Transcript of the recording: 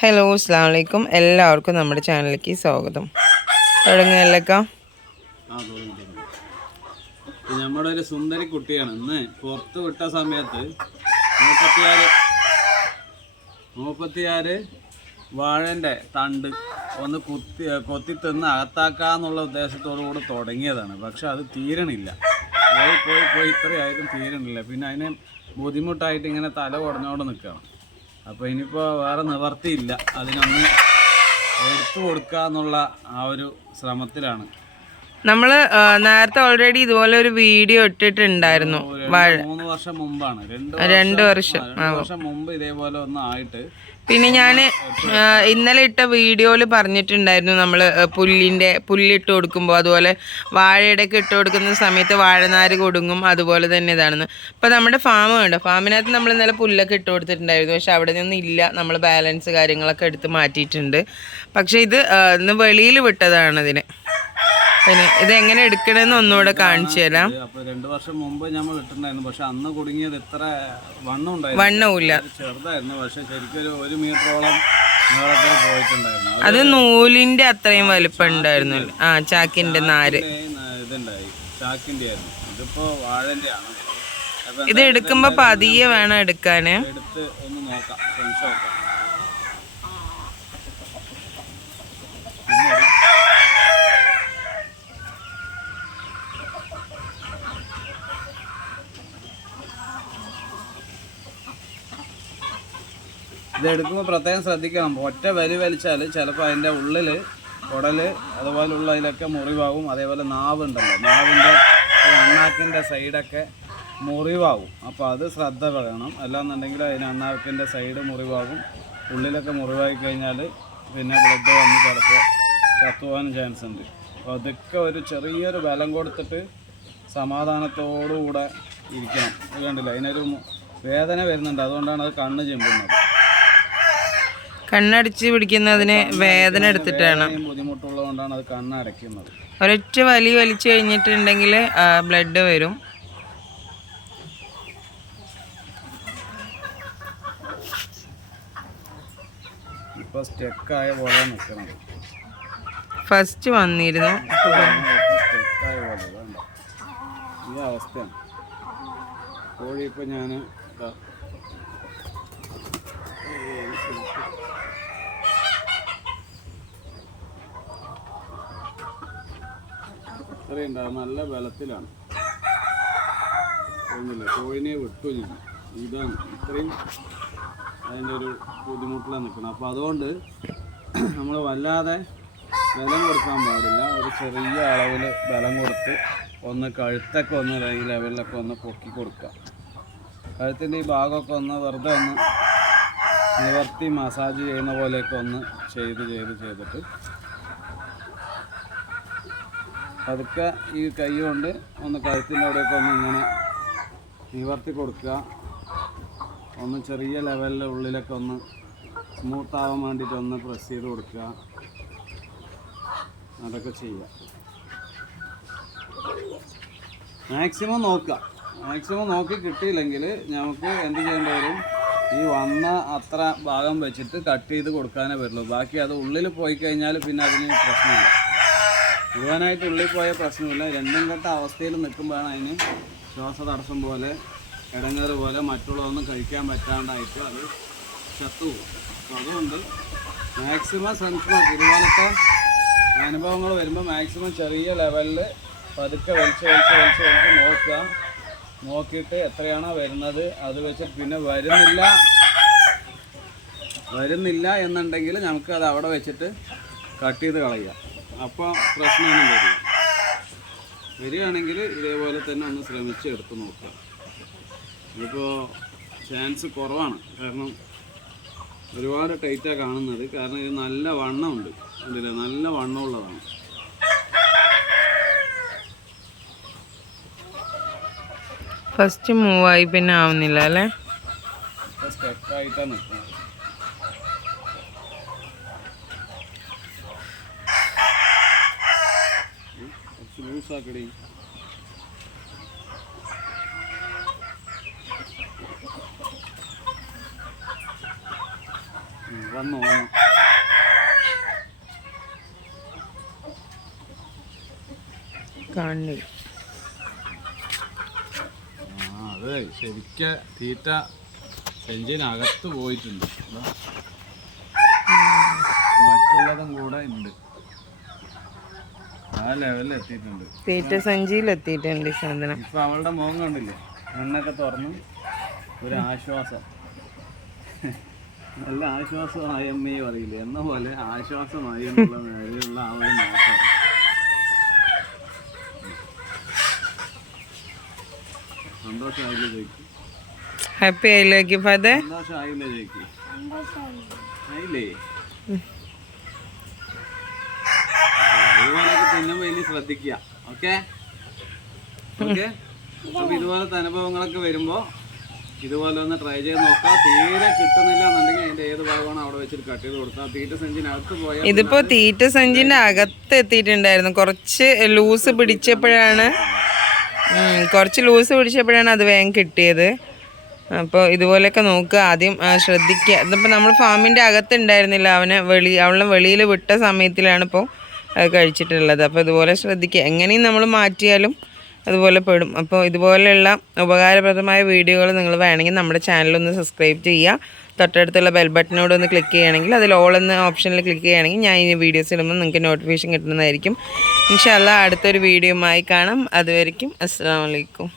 Hello അസ്സലാമു അലൈക്കും. എല്ലാവർക്കും നമ്മുടെ ചാനലിലേക്ക് സ്വാഗതം. തുടങ്ങുന്നല്ലേക്കാ. നമ്മുടെ ഒരു സുന്ദരി കുട്ടിയാണ്. ഇന്ന് പുറത്ത് വിട്ട സമയത്ത് 36 വാഴൻ്റെ തണ്ട് ഒന്ന് കൊത്തി തിന്ന് അകത്താക്കാന്നുള്ള ഉദ്ദേശത്തോടു കൂടി തുടങ്ങിയതാണ്. പക്ഷെ അത് തീരണില്ല. പോയി ഇത്രയായിട്ടും തീരണില്ല. പിന്നെ അതിന് ബുദ്ധിമുട്ടായിട്ട് ഇങ്ങനെ തല കുടഞ്ഞോണ്ട് നിൽക്കണം. അപ്പോൾ ഇനിയിപ്പോൾ വേറെ നിവർത്തിയില്ല, അതിനൊന്ന് എടുത്തു കൊടുക്കുക എന്നുള്ള ആ ഒരു ശ്രമത്തിലാണ്. നമ്മൾ നേരത്തെ ഓൾറെഡി ഇതുപോലെ ഒരു വീഡിയോ ഇട്ടിട്ടുണ്ടായിരുന്നു. 3 വർഷം മുമ്പാണ്, 2 വർഷം മുമ്പ് ഇതേപോലെ ഒന്നും ആയിട്ട്. പിന്നെ ഞാൻ ഇന്നലെ ഇട്ട വീഡിയോയിൽ പറഞ്ഞിട്ടുണ്ടായിരുന്നു, നമ്മൾ പുല്ലിട്ട് കൊടുക്കുമ്പോൾ അതുപോലെ വാഴയുടെയൊക്കെ ഇട്ട് കൊടുക്കുന്ന സമയത്ത് വാഴനാര് കൊടുങ്ങും, അതുപോലെ തന്നെ ഇതാണെന്ന്. അപ്പോൾ നമ്മുടെ ഫാം ഉണ്ട്, ഫാമിനകത്ത് നമ്മൾ ഇന്നലെ പുല്ലൊക്കെ ഇട്ട് കൊടുത്തിട്ടുണ്ടായിരുന്നു. പക്ഷെ അവിടെ നിന്നും ഇല്ല, നമ്മൾ ബാലൻസ് കാര്യങ്ങളൊക്കെ എടുത്ത് മാറ്റിയിട്ടുണ്ട്. പക്ഷേ ഇത് ഇന്ന് വെളിയിൽ വിട്ടതാണ് ഇതിന്. പിന്നെ ഇത് എങ്ങനെ എടുക്കണമെന്ന് ഒന്നുകൂടെ കാണിച്ചു തരാം. അപ്പോൾ 2 വർഷം മുമ്പ് നമ്മൾ ഇട്ടിട്ടുണ്ടായിരുന്നു. പക്ഷെ അന്ന് കുടുങ്ങിയത് ഇത്ര വണ്ണമില്ല, ചെറുതായിരുന്നു. പക്ഷെ ശരിക്കും 1 മീറ്ററോളം നീളത്തിൽ പോയിട്ടുണ്ടായിരുന്നു. അത് നൂലിന്റെ അത്രയും വലിപ്പം ഉണ്ടായിരുന്നു. ചാക്കിന്റെ നാര് ഇതുണ്ടായി, ചാക്കിന്റെ ആയിരുന്നു. ഇതിപ്പോ വാഴന്റെ ആണ്. ഇത് എടുക്കുമ്പോ പതിയെ വേണം എടുക്കാന്. എടുത്ത് ഒന്ന് നോക്കാം, ശ്രമിച്ചു നോക്കാം. ഇതെടുക്കുമ്പോൾ പ്രത്യേകം ശ്രദ്ധിക്കണം. ഒറ്റ വലിച്ചാൽ ചിലപ്പോൾ അതിൻ്റെ ഉള്ളിൽ കുടൽ അതുപോലുള്ള അതിലൊക്കെ മുറിവാകും. അതേപോലെ നാവുണ്ടല്ലോ, നാവിൻ്റെ അണ്ണാക്കിൻ്റെ സൈഡൊക്കെ മുറിവാകും. അപ്പോൾ അത് ശ്രദ്ധ വേണം. അല്ലാന്നുണ്ടെങ്കിൽ അതിന് അണ്ണാക്കിൻ്റെ സൈഡ് മുറിവാകും. ഉള്ളിലൊക്കെ മുറിവായി കഴിഞ്ഞാൽ പിന്നെ ബ്ലഡ് വന്ന് ചിലപ്പോൾ ചത്തുപോകാനും ചാൻസ് ഉണ്ട്. അപ്പോൾ അതൊക്കെ ഒരു ചെറിയൊരു ബലം കൊടുത്തിട്ട് സമാധാനത്തോടുകൂടെ ഇരിക്കണം. കണ്ടില്ല, അതിനൊരു വേദന വരുന്നുണ്ട്, അതുകൊണ്ടാണ് അത് കണ്ണ് ചെമ്പുന്നത്. കണ്ണടിച്ച് പിടിക്കുന്നതിന് വേദന എടുത്തിട്ടാണ്, ബുദ്ധിമുട്ടുള്ളതുകൊണ്ടാണ് അത് കണ്ണടയ്ക്കുന്നത്. ഒരൊറ്റ വലിച്ചു കഴിഞ്ഞിട്ടുണ്ടെങ്കിൽ ബ്ലഡ് വരും. ഇപ്പൊ സ്റ്റെക്കായ പോലെ നിൽക്കണം. ഫസ്റ്റ് വന്നിരുന്നു, സ്റ്റെക്കായ പോലെ വേണ്ട, ഈ അവസ്ഥയാണ്. കോഴി ഇപ്പൊ ഞാൻ ഇത്രയുണ്ടാവും, നല്ല ബലത്തിലാണ്. ഒന്നുമില്ല, കോഴിനെ വിട്ടു ഞാൻ. ഇതാണ് ഇത്രയും അതിൻ്റെ ഒരു ബുദ്ധിമുട്ടിലാണ് നിൽക്കുന്നത്. അപ്പോൾ അതുകൊണ്ട് നമ്മൾ വല്ലാതെ ബലം കൊടുക്കാൻ പാടില്ല. ഒരു ചെറിയ അളവിൽ ബലം കൊടുത്ത് ഒന്ന് കഴുത്തൊക്കെ ഒന്ന് ഈ ലെവലിലൊക്കെ ഒന്ന് പൊക്കി കൊടുക്കുക. കഴുത്തിൻ്റെ ഈ ഭാഗമൊക്കെ ഒന്ന് വെറുതെ ഒന്ന് നിവർത്തി മസാജ് ചെയ്യുന്ന പോലെയൊക്കെ ഒന്ന് ചെയ്തിട്ട് അതൊക്കെ ഈ കൈ കൊണ്ട് ഒന്ന് കഴുത്തിൻ്റെ അവിടെയൊക്കെ ഒന്ന് ഇങ്ങനെ നിവർത്തി കൊടുക്കുക. ഒന്ന് ചെറിയ ലെവലിൽ ഉള്ളിലൊക്കെ ഒന്ന് സ്മൂത്താവാൻ വേണ്ടിയിട്ട് ഒന്ന് പ്രസ് ചെയ്ത് കൊടുക്കുക. അതൊക്കെ ചെയ്യുക. മാക്സിമം നോക്കി കിട്ടിയില്ലെങ്കിൽ നമുക്ക് എന്ത് ചെയ്യേണ്ടി വരും, ഈ വന്ന അത്ര ഭാഗം വെച്ചിട്ട് കട്ട് ചെയ്ത് കൊടുക്കാനേ വരുള്ളൂ. ബാക്കി അത് ഉള്ളിൽ പോയി കഴിഞ്ഞാൽ പിന്നെ അതിന് പ്രശ്നമില്ല. മുഴുവനായിട്ട് ഉള്ളിൽ പോയ പ്രശ്നമില്ല. രണ്ടും കെട്ട അവസ്ഥയിൽ നിൽക്കുമ്പോഴാണ് അതിന് ശ്വാസതടസ്സം പോലെ, ഇടങ്ങേറ് പോലെ, മറ്റുള്ളതൊന്നും കഴിക്കാൻ പറ്റാണ്ടായിട്ട് അത് ചത്തുപോകും. അപ്പോൾ അതുകൊണ്ട് മാക്സിമം ശ്രമിക്കണം. ഇതുപോലത്തെ അനുഭവങ്ങൾ വരുമ്പോൾ മാക്സിമം ചെറിയ ലെവലിൽ പതുക്കെ വലിച്ച് നോക്കുക. നോക്കിയിട്ട് എത്രയാണോ വരുന്നത് അത് വെച്ചിട്ട് പിന്നെ വരുന്നില്ല എന്നുണ്ടെങ്കിൽ നമുക്ക് അത് അവിടെ വെച്ചിട്ട് കട്ട് ചെയ്ത് കളയുക. അപ്പോൾ പ്രശ്നമൊന്നും വരികയാണെങ്കിൽ ഇതേപോലെ തന്നെ ഒന്ന് ശ്രമിച്ച് എടുത്ത് നോക്കുക. ഇതിപ്പോൾ ചാൻസ് കുറവാണ്, കാരണം ഒരുപാട് ടൈറ്റാണ് കാണുന്നത്. കാരണം ഇത് നല്ല വണ്ണമുണ്ട്, കണ്ടില്ലേ, നല്ല വണ്ണമുള്ളതാണ്. ഫസ്റ്റ് മൂവായി പിന്നെ ആവുന്നില്ല അല്ലേ, ഇപ്പോൾ സ്റ്റെക്കായിട്ടാണ് നിൽക്കുന്നത്. ലൂസാക്കടി. വന്നു കാണില്ല. അത് ശരിക്കും തീറ്റ സെഞ്ചിനകത്ത് പോയിട്ടുണ്ട്, മറ്റുള്ളതും കൂടെ ഉണ്ട്, ആ ലെവലിൽ എത്തിയിട്ടുണ്ട്. തീറ്റ സഞ്ചിയിൽ എത്തിയിട്ടുണ്ട് സാധനം. ഇപ്പൊ അവളുടെ മുഖം കണ്ടില്ലേ, കണ്ണൊക്കെ തുറന്ന് ഒരു ആശ്വാസം, നല്ല ആശ്വാസമായി അമ്മയെ പറയില്ലേ എന്ന പോലെ ആശ്വാസമായി എന്നുള്ള നിലയിലുള്ള ആ ഒരു നോട്ടം. സന്തോഷമായില്ലേ ചേച്ചി? ഹാപ്പി ആയില്ലേക്ക് ഫാദർ? സന്തോഷമായില്ലേ ചേച്ചി? ആയില്ലേ? ഇതുപോലൊക്കെ തിന്നുമ്പോ ഇനി ശ്രദ്ധിക്കുക. Okay okay. അപ്പൊ ഇതുപോലത്തെ അനുഭവങ്ങളൊക്കെ വരുമ്പോ ഇതുപോലെ ഒന്ന് ട്രൈ ചെയ്ത് നോക്കാം. തീരെ കിട്ടുന്നില്ല എന്നുണ്ടെങ്കിൽ അതിന്റെ ഏത് ഭാഗമാണ് അവിടെ വെച്ചിട്ട് കട്ട് ചെയ്ത് കൊടുത്താൽ തീറ്റ സെഞ്ചിനകത്ത് പോയാൽ. ഇതിപ്പോ തീറ്റ സഞ്ചിന്റെ അകത്ത് എത്തിയിട്ടുണ്ടായിരുന്നു. കുറച്ച് ലൂസ് പിടിച്ചപ്പോഴാണ് അത് വേഗം കിട്ടിയത്. അപ്പോൾ ഇതുപോലെയൊക്കെ നോക്കുക, ആദ്യം ശ്രദ്ധിക്കുക. ഇതിപ്പോൾ നമ്മൾ ഫാമിൻ്റെ അകത്തുണ്ടായിരുന്നില്ല, അവളെ വെളിയിൽ വിട്ട സമയത്തിലാണ് ഇപ്പോൾ കഴിച്ചിട്ടുള്ളത്. അപ്പോൾ ഇതുപോലെ ശ്രദ്ധിക്കുക. എങ്ങനെയും നമ്മൾ മാറ്റിയാലും അതുപോലെ പെടും. അപ്പോൾ ഇതുപോലെയുള്ള ഉപകാരപ്രദമായ വീഡിയോകൾ നിങ്ങൾ വേണമെങ്കിൽ നമ്മുടെ ചാനലൊന്ന് സബ്സ്ക്രൈബ് ചെയ്യുക. തൊട്ടടുത്തുള്ള ബെൽ ബട്ടനോട് ഒന്ന് ക്ലിക്ക് ചെയ്യുകയാണെങ്കിൽ, അതിൽ ഓൾ എന്ന ഓപ്ഷനിൽ ക്ലിക്ക് ചെയ്യുകയാണെങ്കിൽ ഞാൻ ഈ വീഡിയോസ് ഇടുമ്പോൾ നിങ്ങൾക്ക് നോട്ടിഫിക്കേഷൻ കിട്ടുന്നതായിരിക്കും. ഇൻഷാ അല്ലാഹ് അടുത്തൊരു വീഡിയോയുമായി കാണാം. അതുവരെയ്ക്കും അസ്സലാമു അലൈക്കും.